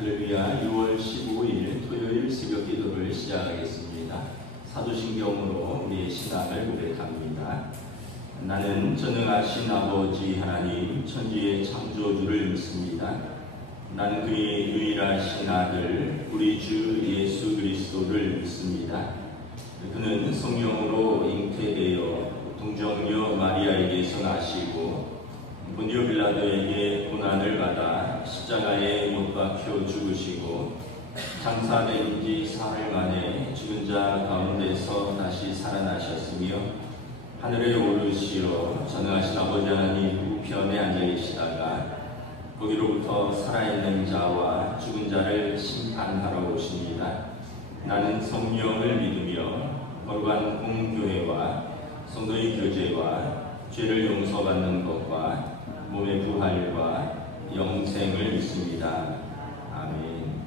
할렐루야. 6월 15일 토요일 새벽 기도를 시작하겠습니다. 사도신경으로 우리의 신앙을 고백합니다. 나는 전능하신 아버지 하나님 천지의 창조주를 믿습니다. 나는 그의 유일하신 아들 우리 주 예수 그리스도를 믿습니다. 그는 성령으로 잉태되어 동정녀 마리아에게서 나시고 본디오 빌라도에게 고난을 받아 십자가에 못 박혀 죽으시고 장사된 지 사흘 만에 죽은 자 가운데서 다시 살아나셨으며 하늘에 오르시어 전능하신 아버지 하나님 우편에 앉아 계시다가 거기로부터 살아있는 자와 죽은 자를 심판하러 오십니다. 나는 성령을 믿으며 거룩한 공교회와 성도의 교제와 죄를 용서받는 것과 몸의 부활과 영생을 믿습니다. 아멘.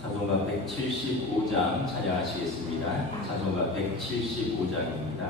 찬송가 175장 찬양하시겠습니다. 찬송가 175장입니다.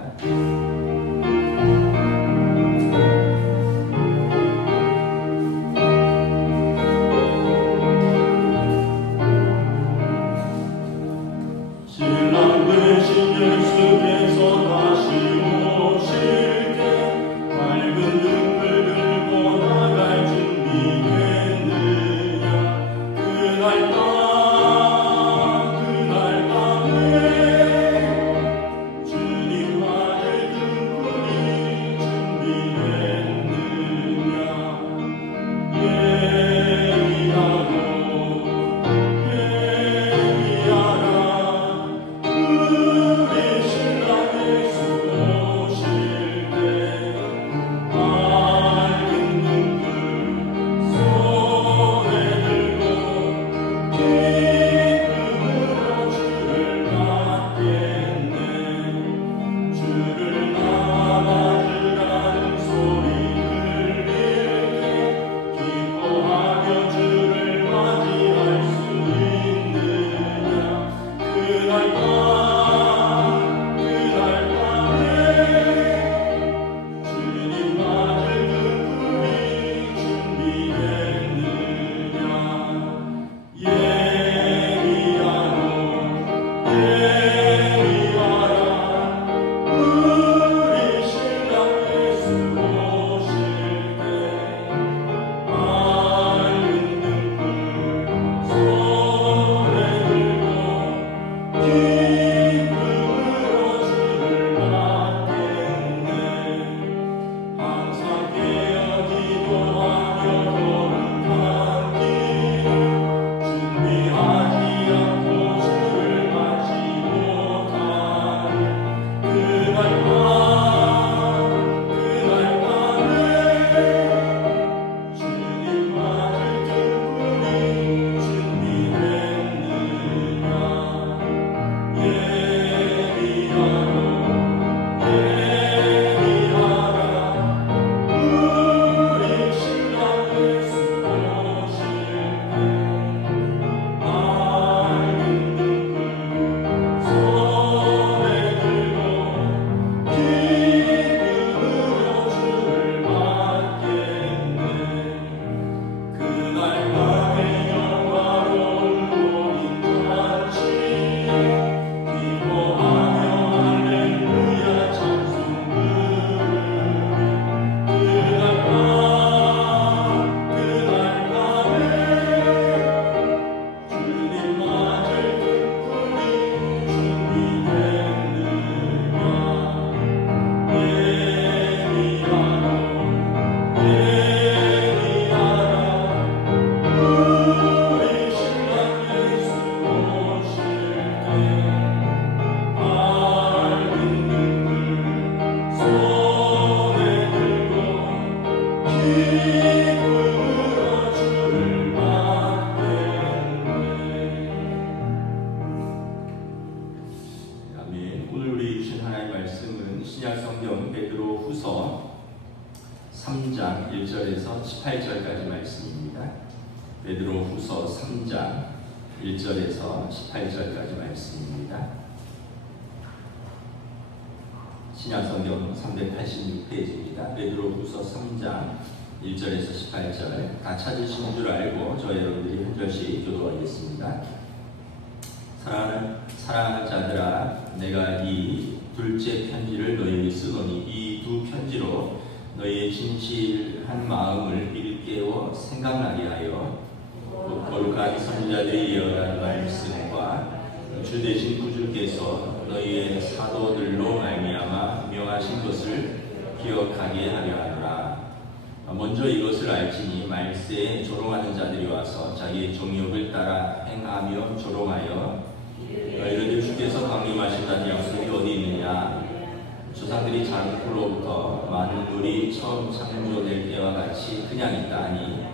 신약성경 베드로후서 3장 1절에서 18절까지 말씀입니다. 베드로후서 3장 1절에서 18절까지 말씀입니다. 신약성경 386페이지입니다. 베드로후서 3장 1절에서 18절 다 찾으신 줄 알고 저 여러분들이 한 절씩 교도하겠습니다. 사랑하는 자들아, 내가 이 둘째 편지를 너희에게 쓰노니 이 두 편지로 너희의 진실한 마음을 일깨워 생각나게 하여 거룩한 선지자들이 이어간 말씀과 주 되신 구주께서 너희의 사도들로 말미암아 명하신 것을 기억하게 하려 하노라. 먼저 이것을 알지니 말세에 조롱하는 자들이 와서 자기의 정욕을 따라 행하며 조롱하여 너희를 주께서 강림하신다는 약속이 어디 있느냐? 조상들이 자기로부터 만물이 처음 창조될 때와 같이 그냥 있다 하니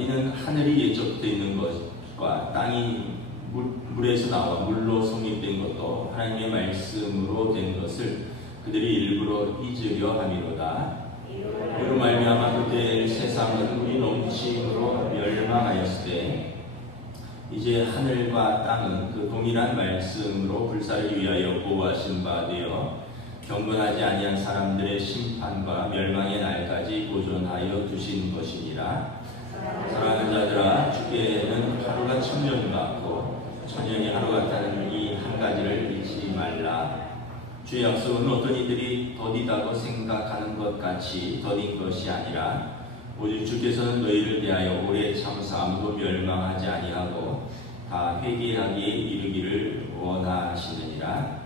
이는 하늘이 예적되어 있는 것과 땅이 물에서 나와 물로 성립된 것도 하나님의 말씀으로 된 것을 그들이 일부러 잊으려 함이로다. 이로 말미암아 그때 세상은 우리 넘침으로 멸망하였을 때 이제 하늘과 땅은 그 동일한 말씀으로 불사를 위하여 보호하신 바 되어 경건하지 아니한 사람들의 심판과 멸망의 날까지 보존하여 두신 것이니라. 사랑하는 자들아, 주께는 하루가 천년 같고 천년이 하루 같다는 이 한 가지를 잊지 말라. 주의 약속은 어떤 이들이 더디다고 생각하는 것 같이 더딘 것이 아니라 오직 주께서는 너희를 대하여 오래 참사 아무도 멸망하지 아니하고 다 회개하기에 이르기를 원하시느니라.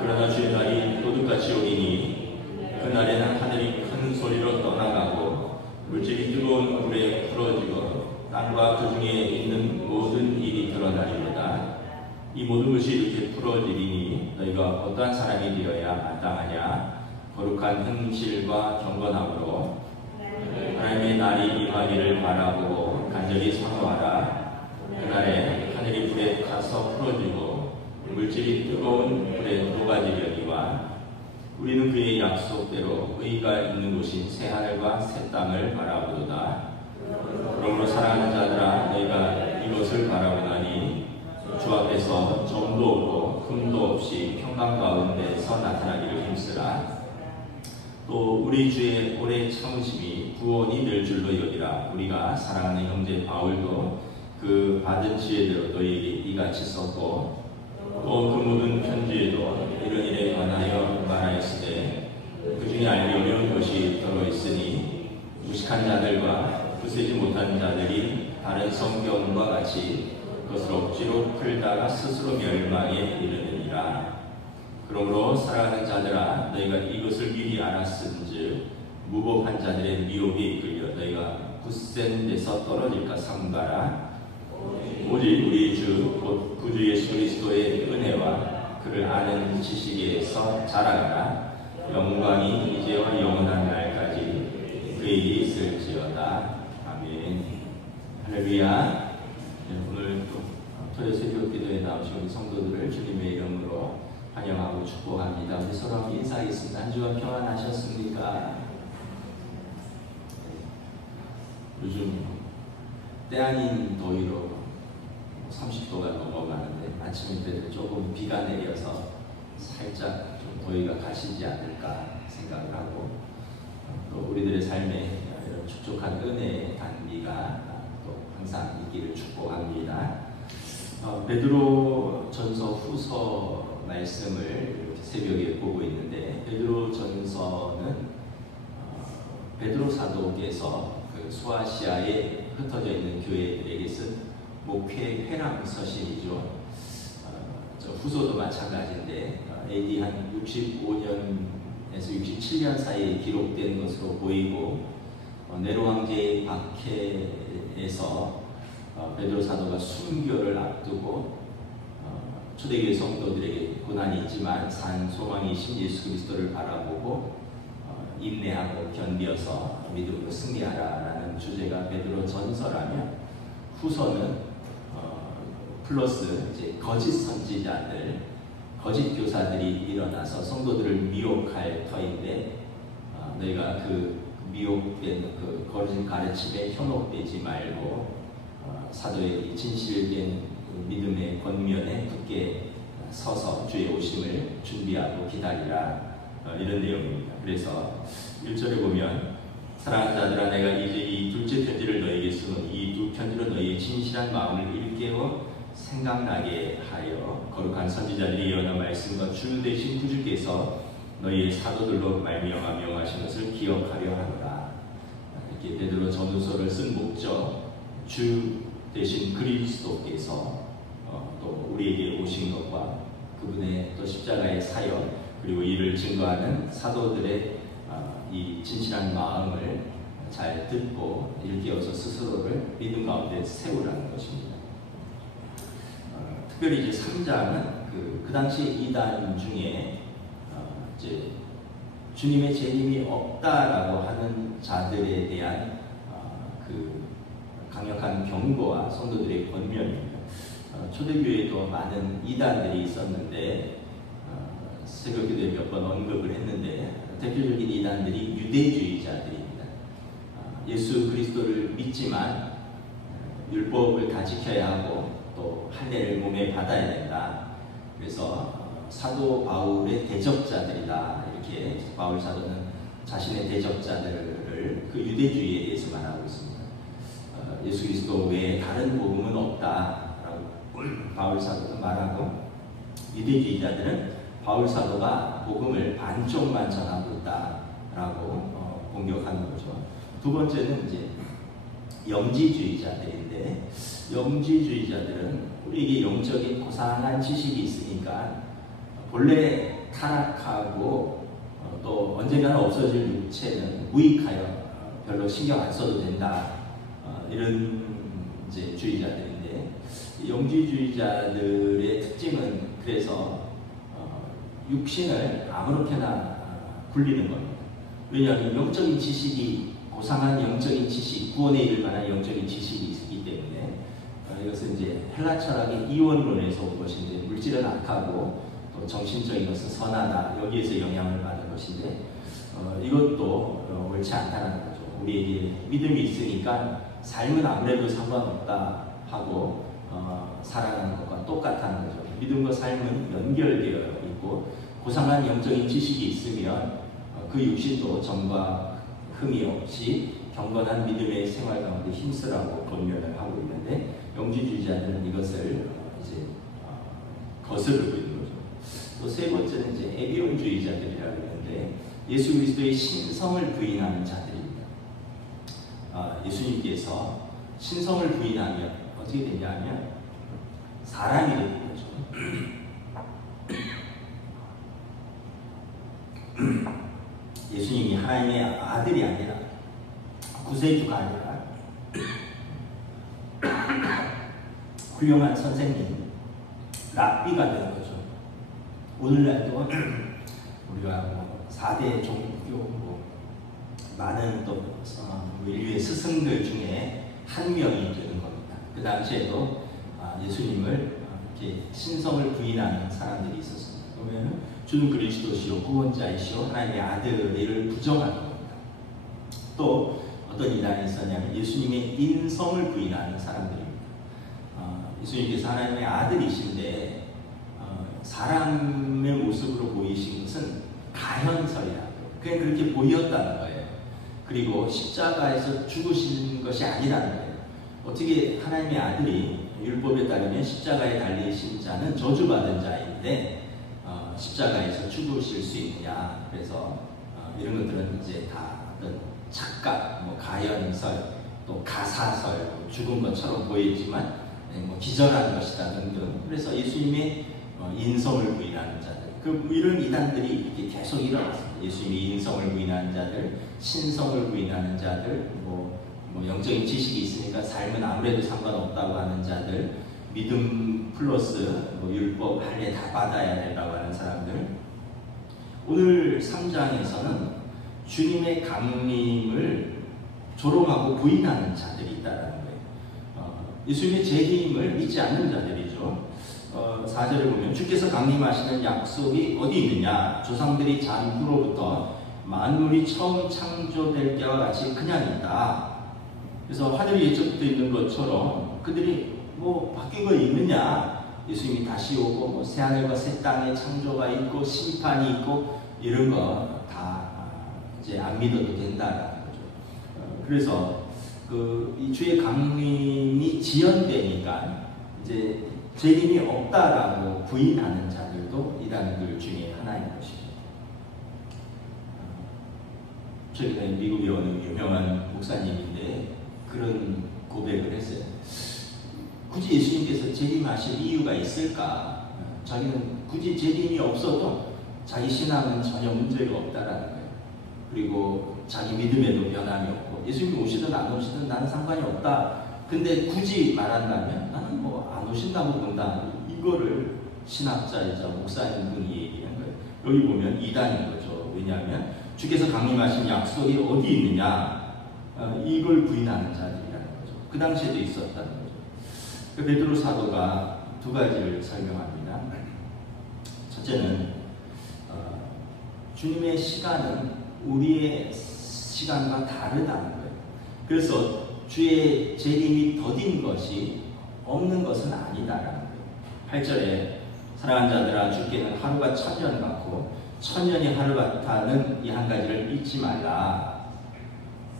그러나 주의 날이 도둑같이 오리니 그날에는 하늘이 큰 소리로 떠나가고 물질이 뜨거운 불에 풀어지고 땅과 그 중에 있는 모든 일이 드러나리로다. 이 모든 것이 이렇게 풀어지리니 너희가 어떠한 사람이 되어야 마땅하냐? 거룩한 행실과 경건함으로 하나님의 날이 임하기를 바라보고 간절히 사모하라. 그날에 하늘이 불에 타서 풀어지고 물질이 뜨거운 불에 녹아지려니와 우리는 그의 약속대로 의가 있는 곳인 새 하늘과 새 땅을 바라보도다. 그러므로 사랑하는 자들아, 너희가 이것을 바라보나니 주 앞에서 점도 없고 흠도 없이 평강 가운데서 나타나기를 힘쓰라. 또 우리 주의 오래 참으심이 구원이 될 줄로 여기라. 우리가 사랑하는 형제 바울도 그 받은 지혜대로 너희에게 이같이 썼고 또 그 모든 편지에도 이런 일에 관하여 말하였으되 그 중에 알기 어려운 것이 들어있으니 무식한 자들과 부세지 못한 자들이 다른 성경과 같이 그것을 억지로 풀다가 스스로 멸망에 이르느니라. 그러므로 사랑하는 자들아, 너희가 이것을 미리 알았은즉 무법한 자들의 미혹에 이끌려 너희가 굳센 데서 떨어질까 삼가라. 오직 우리 주 곧 구주 예수 그리스도의 은혜와 그를 아는 지식에서 자라가라. 영광이 이제와 영원한 날까지 그에게 있을지어다. 아멘. 할렐루야. 오늘 또 토요 새벽 기도에 나오신 우리 성도들을 주님의 이름으로 환영하고 축복합니다. 우리 서로 함께 인사하겠습니다. 한 주간 평안하셨습니까? 요즘 때 아닌 더위로 30도가 넘어가는데 아침에 조금 비가 내려서 살짝 좀 더위가 가시지 않을까 생각을 하고 또 우리들의 삶에 이런 촉촉한 은혜의 단비가 또 항상 있기를 축복합니다. 베드로 전서 후서 말씀을 이렇게 새벽에 보고 있는데 베드로 전서는 베드로 사도께서 그 소아시아에 흩어져 있는 교회들에게 쓴 목회 회랑 서신이죠. 후서도 마찬가지인데 AD 한 65년에서 67년 사이에 기록된 것으로 보이고 네로 황제의 박해에서 베드로 사도가 순교를 앞두고 초대교회 성도들에게 고난이 있지만 산 소망이신 예수 그리스도를 바라보고 인내하고 견디어서 믿음으로 승리하라라는 주제가 베드로 전서라면 후서는 플러스 이제 거짓 선지자들, 거짓 교사들이 일어나서 성도들을 미혹할 터인데 너희가 그 미혹된 그 거짓 가르침에 현혹되지 말고 사도의 진실된 믿음의 권면에 굳게 서서 주의 오심을 준비하고 기다리라 이런 내용입니다. 그래서 1절에 보면 사랑하는 자들아, 내가 이제 이 둘째 편지를 너에게 쓰노니 이 두 편지로 너희의 진실한 마음을 일깨워 생각나게 하여 거룩한 선지자들이 예언한 말씀과 주 되신 구주께서 너희의 사도들로 말미암아 명하신 것을 기억하려 하노라. 이렇게 베드로 전후서를 쓴 목적, 주 되신 그리스도께서 또 우리에게 오신 것과 그분의 또 십자가의 사역, 그리고 이를 증거하는 사도들의 이 진실한 마음을 잘 듣고 일깨워서 스스로를 믿음 가운데 세우라는 것입니다. 특별히 이제 3장은 그 당시 이단 중에 이제 주님의 재림이 없다라고 하는 자들에 대한 그 강력한 경고와 성도들의 권면입니다. 초대교회에도 많은 이단들이 있었는데 새벽기도에 몇 번 언급을 했는데 대표적인 이단들이 유대주의자들입니다. 예수 그리스도를 믿지만 율법을 다 지켜야 하고 또 할례를 몸에 받아야 된다. 그래서 사도 바울의 대적자들이다. 이렇게 바울 사도는 자신의 대적자들을 그 유대주의에 대해서 말하고 있습니다. 예수 그리스도 외에 다른 복음은 없다라고 바울 사도는 말하고, 유대주의자들은 바울 사도가 복음을 반쪽만 전하고 있다라고 공격하는 거죠. 두 번째는 이제 영지주의자들인데, 영지주의자들은 우리에게 영적인 고상한 지식이 있으니까 본래 타락하고 또 언젠가는 없어질 육체는 무익하여 별로 신경 안 써도 된다, 이런 이제 주의자들인데, 영지주의자들의 특징은 그래서 육신을 아무렇게나 굴리는 겁니다. 왜냐하면 영적인 지식이, 고상한 영적인 지식, 구원에 이를 만한 영적인 지식이 있기 때문에 이것은 이제 헬라 철학의 이원론에서 온 것인데, 물질은 악하고 또 정신적인 것은 선하다, 여기에서 영향을 받는 것인데 이것도 옳지 않다는 거죠. 우리에게 믿음이 있으니까 삶은 아무래도 상관없다 하고 살아가는 것과 똑같다는 거죠. 믿음과 삶은 연결되어 있고, 고상한 영적인 지식이 있으면 그 육신도 점과 흠이 없이 경건한 믿음의 생활 가운데 힘쓰라고 권면을 하고 있는데, 영지주의자들은 이것을 이제 거스르고 있는 거죠. 또 세 번째는 이제 에비온주의자들이라고 하는데, 예수 그리스도의 신성을 부인하는 자들입니다. 예수님께서 신성을 부인하면 어떻게 되냐면 사람이 되는 거죠. 예수님이 하나님의 아들이 아니라, 구세주가 아니라 훌륭한 선생님, 랍비가 되는 거죠. 오늘날도 우리가 뭐 4대 종교, 많은 또 인류의 스승들 중에 한 명이 되는 겁니다. 그 당시에도 예수님을 이렇게 신성을 부인하는 사람들이 있었습니다. 그러면 주는 그리스도시요 구원자이시요 하나님의 아들을 부정하는 겁니다. 또 어떤 이단이 있었냐면 예수님의 인성을 부인하는 사람들입니다. 예수님께서 하나님의 아들이신데 사람의 모습으로 보이신 것은 가현설이라고, 그냥 그렇게 보였다는 거예요. 그리고 십자가에서 죽으신 것이 아니라는 거예요. 어떻게 하나님의 아들이 율법에 따르면 십자가에 달리신 자는 저주받은 자인데 십자가에서 죽으실 수 있느냐. 그래서 이런 것들은 이제 다 어떤 착각, 뭐 가현설, 또 가사설, 죽은 것처럼 보이지만 기절한 것이다 등등. 그래서 예수님의 인성을 부인하는 자들, 이런 이단들이 이렇게 계속 일어났습니다. 예수님의 인성을 부인하는 자들, 신성을 부인하는 자들, 뭐 영적인 지식이 있으니까 삶은 아무래도 상관없다고 하는 자들, 믿음 플러스 율법, 할례 다 받아야 된다고 하는 사람들. 오늘 3장에서는 주님의 강림을 조롱하고 부인하는 자들이 있다는 거예요. 예수님의 재림을 믿지 않는 자들이죠. 4절을 보면 주께서 강림하시는 약속이 어디 있느냐? 조상들이 잠후로부터 만물이 처음 창조될 때와 같이 그냥 있다. 그래서 하늘이 예적부터 있는 것처럼 그들이 뭐 바뀐 거 있느냐? 예수님이 다시 오고 새하늘과 새 땅의 창조가 있고 심판이 있고 이런 거 다 이제 안 믿어도 된다라는 거죠. 그래서 이 주의 강림이 지연되니까 이제 재림이 없다라고 부인하는 자들도 이단들 중에 하나인 것이죠. 최근에 미국의 어느 유명한 목사님인데 그런 고백을 했어요. 굳이 예수님께서 재림하실 이유가 있을까? 자기는 굳이 재림이 없어도 자기 신앙은 전혀 문제가 없다라는 거예요. 그리고 자기 믿음에도 변함이 없고 예수님이 오시든 안 오시든 나는 상관이 없다. 근데 굳이 말한다면 나는 뭐 안 오신다고 본다. 이거를 신학자이자 목사님 분이 얘기한 거예요. 여기 보면 이단인 거죠. 왜냐하면 주께서 강림하신 약속이 어디 있느냐? 이걸 부인하는 자들이라는 거죠. 그 당시에도 있었다는 거죠. 베드로 사도가 두 가지를 설명합니다. 첫째는 주님의 시간은 우리의 시간과 다르다는 거예요. 그래서 주의 재림이 더딘 것이 없는 것은 아니다라는 거예요. 8절에 사랑하는 자들아 주께는 하루가 1000년 같고 1000년이 하루 같다는 이 한 가지를 잊지 말라.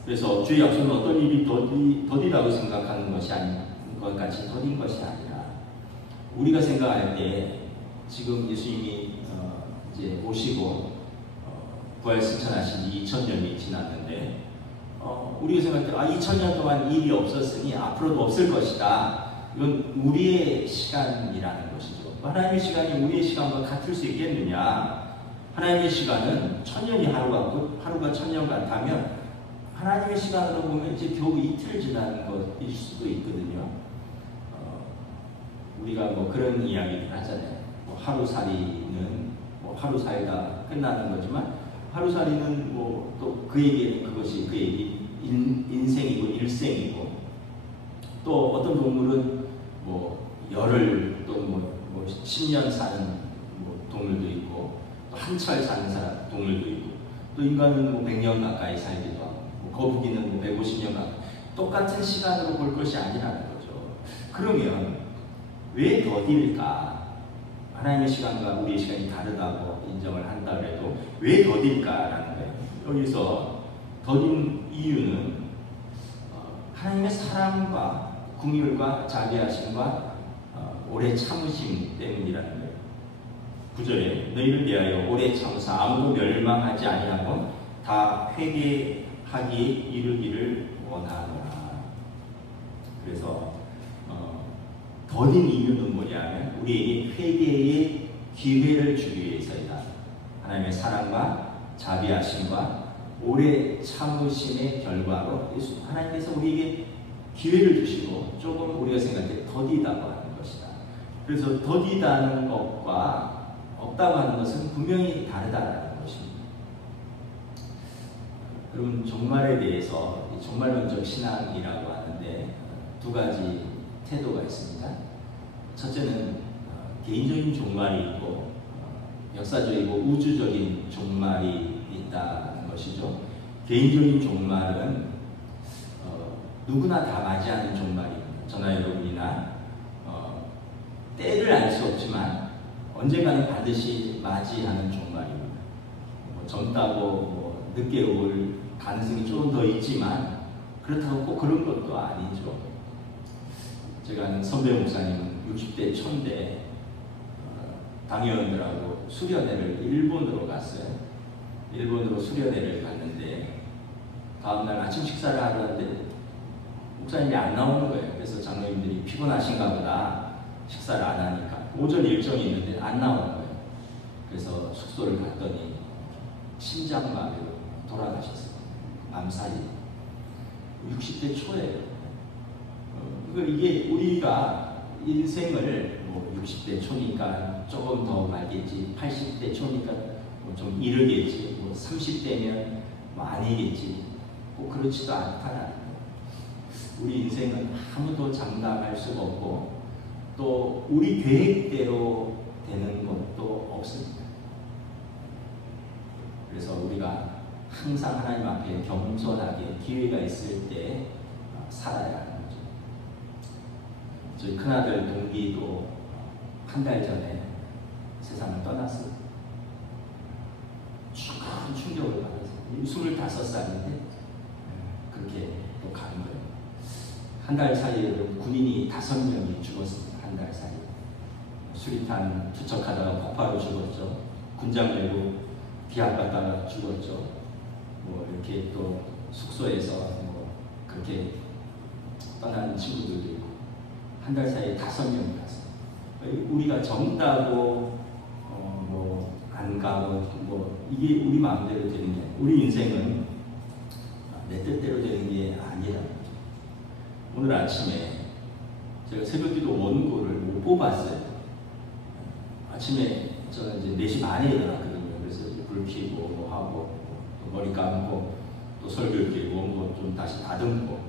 그래서 주의 약속은 어떤 일이 더디다고 생각하는 것이 아닌 것 같이 더딘 것이 아니라 우리가 생각할 때 지금 예수님이 이제 오시고 부활 승천하신 지 2000년이 지났는데 우리가 생각할 때 2000년 동안 일이 없었으니 앞으로도 없을 것이다. 이건 우리의 시간이라는 것이죠. 하나님의 시간이 우리의 시간과 같을 수 있겠느냐? 하나님의 시간은 1000년이 하루 같고 하루가 1000년 같다면 하나님의 시간으로 보면 이제 겨우 이틀 지나는 것일 수도 있거든요. 우리가 뭐 그런 이야기를 하잖아요. 뭐 하루살이는 뭐 하루 살다 끝나는 거지만 하루살이는 뭐 또 그에게 그것이 그에게 인생이고 일생이고 또 어떤 동물은 뭐 열흘 또 뭐 10년 사는 뭐 동물도 있고 또 한철 사는 동물도 있고 또 인간은 뭐 100년 가까이 살기도 하고 뭐 거북이는 뭐 150년 가까이 똑같은 시간으로 볼 것이 아니라는 거죠. 그러면 왜 더딜까? 하나님의 시간과 우리의 시간이 다르다고 인정을 한다 해도 왜 더딜까라는 거예요. 여기서 더딘 이유는 하나님의 사랑과 긍휼과 자비하심과 오래 참으심 때문이라는 거예요. 9절에 너희를 대하여 오래 참으사 아무도 멸망하지 아니하고 다 회개하기에 이르기를 원하노라. 그래서 더딘 이유는 뭐냐면 우리에게 회개의 기회를 주기 위해서이다. 하나님의 사랑과 자비하심과 오래 참으심의 결과로 하나님께서 우리에게 기회를 주시고 조금 우리가 생각할 때 더디다고 하는 것이다. 그래서 더디다는 것과 없다고 하는 것은 분명히 다르다는 것입니다. 여러분 종말에 대해서 종말론적 신앙이라고 하는데 두 가지 태도가 있습니다. 첫째는 개인적인 종말이 있고 역사적이고 우주적인 종말이 있다는 것이죠. 개인적인 종말은 누구나 다 맞이하는 종말입니다. 저나 여러분이나 때를 알 수 없지만 언젠가는 반드시 맞이하는 종말입니다. 젊다고 뭐 늦게 올 가능성이 조금 더 있지만 그렇다고 꼭 그런 것도 아니죠. 제가 아는 선배 목사님은 60대 초인데 당회원들하고 수련회를 일본으로 갔어요. 일본으로 수련회를 갔는데 다음날 아침 식사를 하려는데 목사님이 안 나오는 거예요. 그래서 장로님들이 피곤하신가 보다 식사를 안 하니까 오전 일정이 있는데 안 나오는 거예요. 그래서 숙소를 갔더니 심장마비로 돌아가셨어요. 암살이 60대 초예요. 이게 우리가 인생을 뭐 60대 초니까 조금 더 말겠지, 80대 초니까 뭐 좀 이르겠지, 뭐 30대면 뭐 아니겠지, 꼭 그렇지도 않다라는 거예요. 우리 인생은 아무도 장담할 수가 없고 또 우리 계획대로 되는 것도 없습니다. 그래서 우리가 항상 하나님 앞에 겸손하게 기회가 있을 때 살아야 하는 거죠. 저희 큰아들 동기도 한 달 전에 세상을 떠났어요. 큰 충격을 받았어요. 25살인데 그렇게 가는 거예요. 한 달 사이에 군인이 5명이 죽었습니다. 한 달 사이에. 수리탄 투척하다가 폭파로 죽었죠. 군장 메고 기합받다가 죽었죠. 뭐 이렇게 또 숙소에서 뭐 그렇게 떠나는 친구들도 있고 한 달 사이에 5명이 갔어요. 우리가 정다고 뭐 안 가고 뭐 이게 우리 마음대로 되는 게 우리 인생은 내 뜻대로 되는 게 아니라는 거죠. 오늘 아침에 제가 새벽기도 원고를 못 뽑았어요. 아침에 저는 이제 4시 반에 일어났거든요. 그래서 불 켜고 뭐 하고 또 머리 감고 또 설교 이렇게 원고 좀 다시 다듬고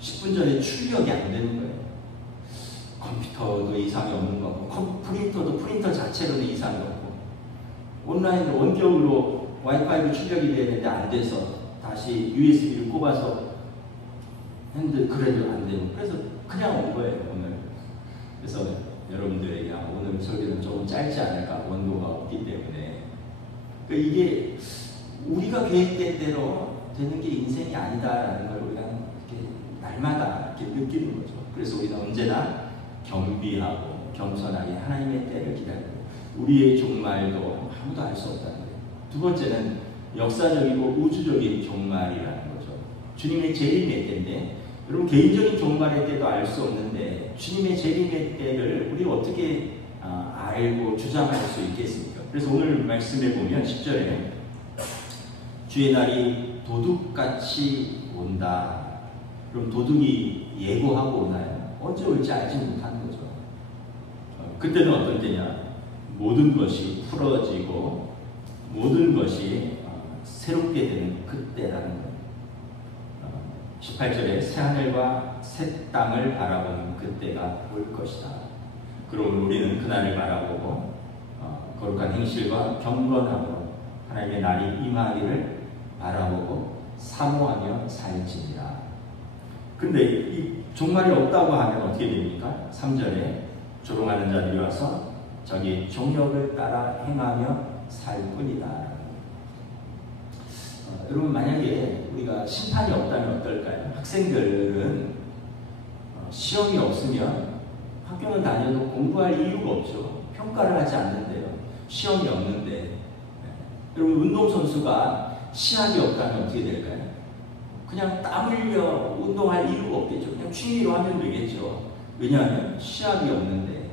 10분 전에 출력이 안 되는 거예요. 컴퓨터도 이상이 없는 거고 프린터도 프린터 자체로는 이상이 없고 온라인 원격으로 와이파이로 출력이 되는데 안 돼서 다시 USB를 꼽아서 했는데 그래도 안 되고 그래서 그냥 온 거예요 오늘. 그래서 여러분들에게 오늘 설교는 조금 짧지 않을까 원고가 없기 때문에 그러니까 이게 우리가 계획된 대로 되는 게 인생이 아니다라는 걸 우리가 이렇게 날마다 이렇게 느끼는 거죠. 그래서 우리는 언제나 겸비하고 겸손하게 하나님의 때를 기다리고 우리의 종말도 아무도 알 수 없다는 거예요. 두 번째는 역사적이고 우주적인 종말이라는 거죠. 주님의 재림의 때인데 여러분 개인적인 종말의 때도 알 수 없는데 주님의 재림의 때를 우리 어떻게 알고 주장할 수 있겠습니까? 그래서 오늘 말씀에 보면 10절에 주의 날이 도둑같이 온다. 그럼 도둑이 예고하고 오나요? 언제 올지 알지 못하는 거죠. 그때는 어떤 때냐? 모든 것이 풀어지고 모든 것이 새롭게 되는 그때라는 거예요. 18절에 새 하늘과 새 땅을 바라보는 그때가 올 것이다. 그러면 우리는 그날을 바라보고 거룩한 행실과 경건함으로 하나님의 날이 임하기를 바라보고 사모하며 살지니라. 근데 이 종말이 없다고 하면 어떻게 됩니까? 3절에 조롱하는 자들이 와서 저기 종력을 따라 행하며 살 뿐이다. 여러분 만약에 우리가 심판이 없다면 어떨까요? 학생들은 시험이 없으면 학교는 다녀도 공부할 이유가 없죠. 평가를 하지 않는데요. 시험이 없는데 여러분 운동선수가 시합이 없다면 어떻게 될까요? 그냥 땀 흘려 운동할 이유가 없겠죠. 그냥 취미로 하면 되겠죠. 왜냐하면 시합이 없는데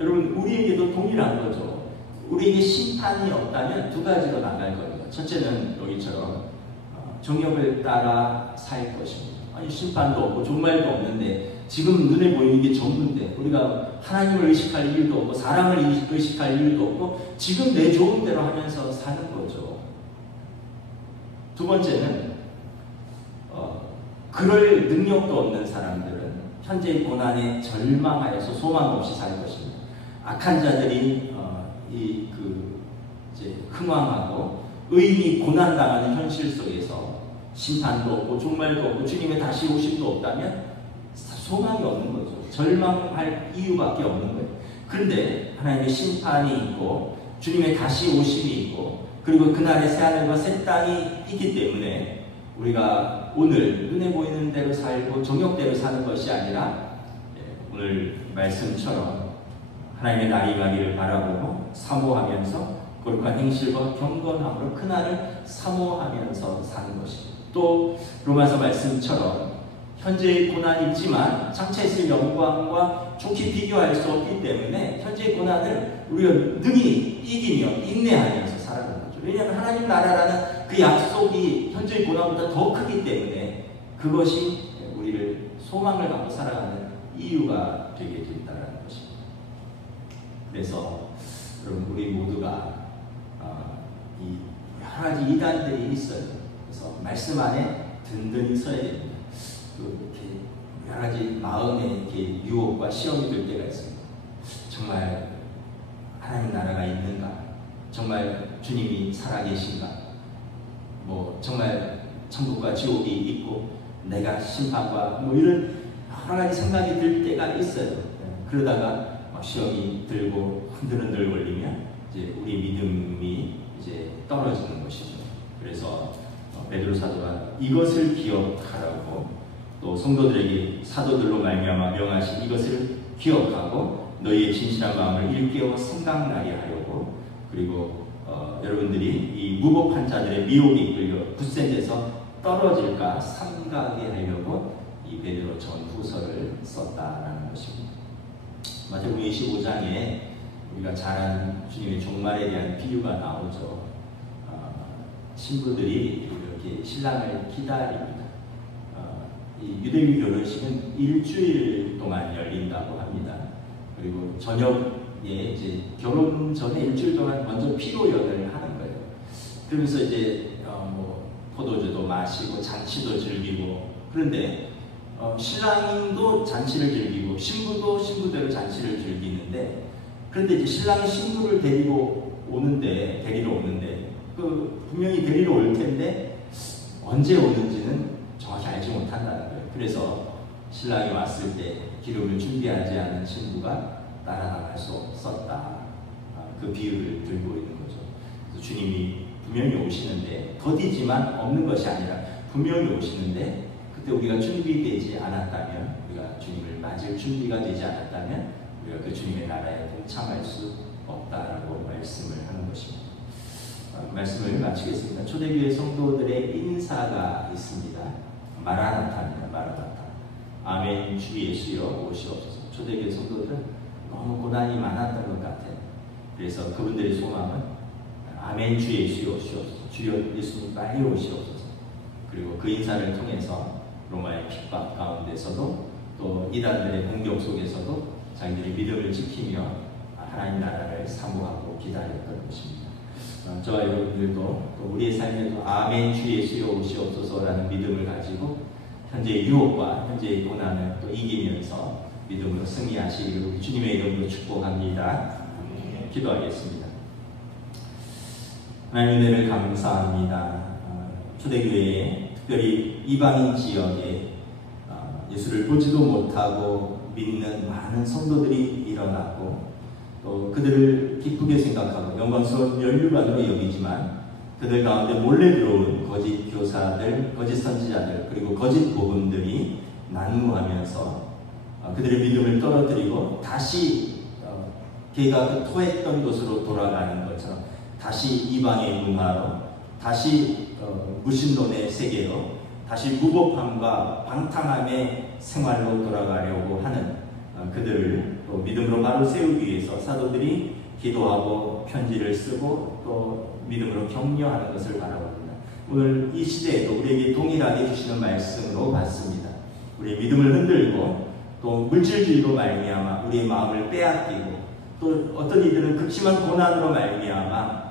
여러분 우리에게도 동일한 거죠. 우리에게 심판이 없다면 두 가지로 나갈 겁니다. 첫째는 여기처럼 정욕을 따라 살 것입니다. 아니 심판도 없고 종말도 없는데 지금 눈에 보이는 게 전부인데 우리가 하나님을 의식할 이유도 없고 사랑을 의식할 이유도 없고 지금 내 좋은 대로 하면서 사는 거죠. 두 번째는 그럴 능력도 없는 사람들은 현재의 고난에 절망하여서 소망 없이 살 것입니다. 악한 자들이 이제 흥황하고 의인이 고난당하는 현실 속에서 심판도 없고 종말도 없고 주님의 다시 오심도 없다면 소망이 없는 거죠. 절망할 이유밖에 없는 거예요. 그런데 하나님의 심판이 있고 주님의 다시 오심이 있고 그리고 그날의 새하늘과 새 땅이 있기 때문에 우리가 오늘 눈에 보이는 대로 살고 정욕대로 사는 것이 아니라 오늘 말씀처럼 하나님의 날이 임하기를 바라보고 사모하면서 거룩한 행실과 경건함으로 그날을 사모하면서 사는 것입니다. 또 로마서 말씀처럼 현재의 고난이 있지만 장차 있을 영광과 좋게 비교할 수 없기 때문에 현재의 고난을 우리가 능히 이기며 인내하면서 살아가는 거죠. 왜냐하면 하나님 나라라는 그 약속이 현재의 고난보다 더 크기 때문에 그것이 우리를 소망을 갖고 살아가는 이유가 되게 된다는 것입니다. 그래서 여러분 우리 모두가 이 여러 가지 이단들이 있어요. 그래서 말씀 안에 든든히 서야 됩니다. 이렇게 여러 가지 마음에 이렇게 유혹과 시험이 될 때가 있습니다. 정말 하나님 나라가 있는가? 정말 주님이 살아계신가? 뭐 정말 천국과 지옥이 있고 내가 심판과 뭐 이런 여러 가지 생각이 들 때가 있어요. 그러다가 시험이 들고 흔들흔들 걸리면 이제 우리 믿음이 이제 떨어지는 것이죠. 그래서 베드로 사도가 이것을 기억하라고 또 성도들에게 사도들로 말미암아 명하신 이것을 기억하고 너희의 진실한 마음을 일깨워 생각나게 하려고 그리고 여러분들이 이 무법한 자들의 미혹에 이끌려 굳센 데서 떨어질까 삼가게 하려고 이 베드로 전후서를 썼다라는 것입니다. 마태복음 25장에 우리가 잘 아는 주님의 종말에 대한 비유가 나오죠. 신부들이 이렇게 신랑을 기다립니다. 이 유대교 결혼식은 일주일 동안 열린다고 합니다. 그리고 저녁에 이제 결혼 전에 일주일 동안 먼저 피로연을 하는 거예요. 그러면서 이제 포도주도 마시고 잔치도 즐기고 그런데 신랑도 잔치를 즐기고 신부도 신부대로 잔치를 즐기는데 그런데 이제 신랑이 신부를 데리러 오는데 분명히 데리러 올 텐데 언제 오는지는 정확히 알지 못한다는 거예요. 그래서 신랑이 왔을 때 기름을 준비하지 않은 신부가 따라나갈 수 없었다. 그 비유를 들고 있는 거죠. 그래서 주님이 분명히 오시는데 더디지만 없는 것이 아니라 분명히 오시는데 그때 우리가 준비되지 않았다면 우리가 주님을 맞을 준비가 되지 않았다면 우리가 그 주님의 나라에 동참할 수 없다라고 말씀을 하는 것입니다. 말씀을 마치겠습니다. 초대교회 성도들의 인사가 있습니다. 마라나타입니다. 마라나타. 아멘 주 예수여 오시옵소서. 초대교회 성도들은 너무 고난이 많았던 것 같아요. 그래서 그분들의 소망은 아멘 주 예수여 오시옵소서. 주여 예수님 빨리 오시옵소서. 그리고 그 인사를 통해서 로마의 핍박 가운데서도 또 이단들의 공격 속에서도 자기들의 믿음을 지키며 하나님 나라를 사모하고 기다렸던 것입니다. 저와 여러분들도 또 우리의 삶에도 아멘 주 예수여 오시옵소서라는 믿음을 가지고 현재의 유혹과 현재의 고난을 또 이기면서 믿음으로 승리하시기를 우리 주님의 이름으로 축복합니다. 기도하겠습니다. 하나님 은혜를 감사합니다. 초대교회에 특별히 이방인 지역에 예수를 보지도 못하고 믿는 많은 성도들이 일어나고 또 그들을 기쁘게 생각하고 영광스러운 연류관으로 여기지만 그들 가운데 몰래 들어온 거짓 교사들, 거짓 선지자들 그리고 거짓 복음들이 난무하면서 그들의 믿음을 떨어뜨리고 다시 걔가 그 토했던 곳으로 돌아가는 것처럼 다시 이방의 문화로 다시 무신론의 세계로 다시 무법함과 방탕함의 생활로 돌아가려고 하는 그들을 또 믿음으로 바로 세우기 위해서 사도들이 기도하고 편지를 쓰고 또 믿음으로 격려하는 것을 바라봅니다. 오늘 이 시대에도 우리에게 동일하게 주시는 말씀으로 받습니다. 우리의 믿음을 흔들고 또 물질주의로 말미암아 우리의 마음을 빼앗기고 또 어떤 이들은 극심한 고난으로 말미암아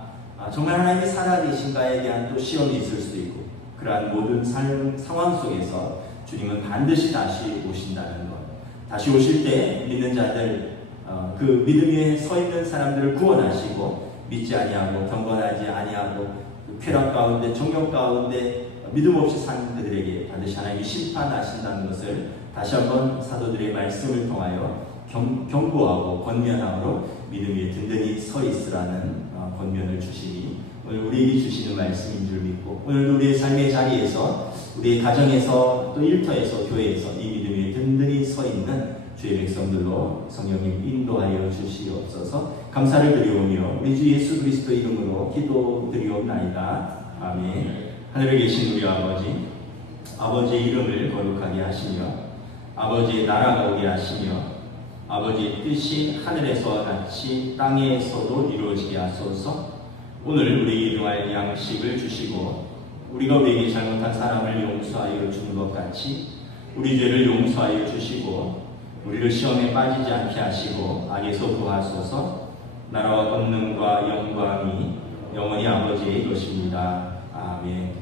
정말 하나님이 살아계신가에 대한 또 시험이 있을 수도 있고 그러한 모든 삶 상황 속에서 주님은 반드시 다시 오신다는 것. 다시 오실 때 믿는 자들 그 믿음 위에 서 있는 사람들을 구원하시고 믿지 아니하고 경건하지 아니하고 쾌락 가운데 정욕 가운데 믿음 없이 사는 그들에게 반드시 하나님이 심판하신다는 것을 다시 한번 사도들의 말씀을 통하여 경고하고 권면함으로 믿음 위에 든든히 서 있으라는 권면을 주시니 오늘 우리에게 주시는 말씀인 줄 믿고 오늘 우리의 삶의 자리에서 우리의 가정에서 또 일터에서 교회에서 이 믿음 위에 든든히 서 있는 주의 백성들로 성령님 인도하여 주시옵소서. 감사를 드리오며 우리 주 예수 그리스도 이름으로 기도드리옵나이다. 아멘. 하늘에 계신 우리 아버지, 아버지의 이름을 거룩하게 하시며 아버지의 나라가 오게 하시며 아버지의 뜻이 하늘에서와 같이 땅에서도 이루어지게 하소서. 오늘 우리에게 일용할 양식을 주시고 우리가 우리에게 잘못한 사람을 용서하여 주는 것 같이 우리 죄를 용서하여 주시고 우리를 시험에 빠지지 않게 하시고 악에서 구하소서. 나라와 권능과 영광이 영원히 아버지의 것입니다. 아멘.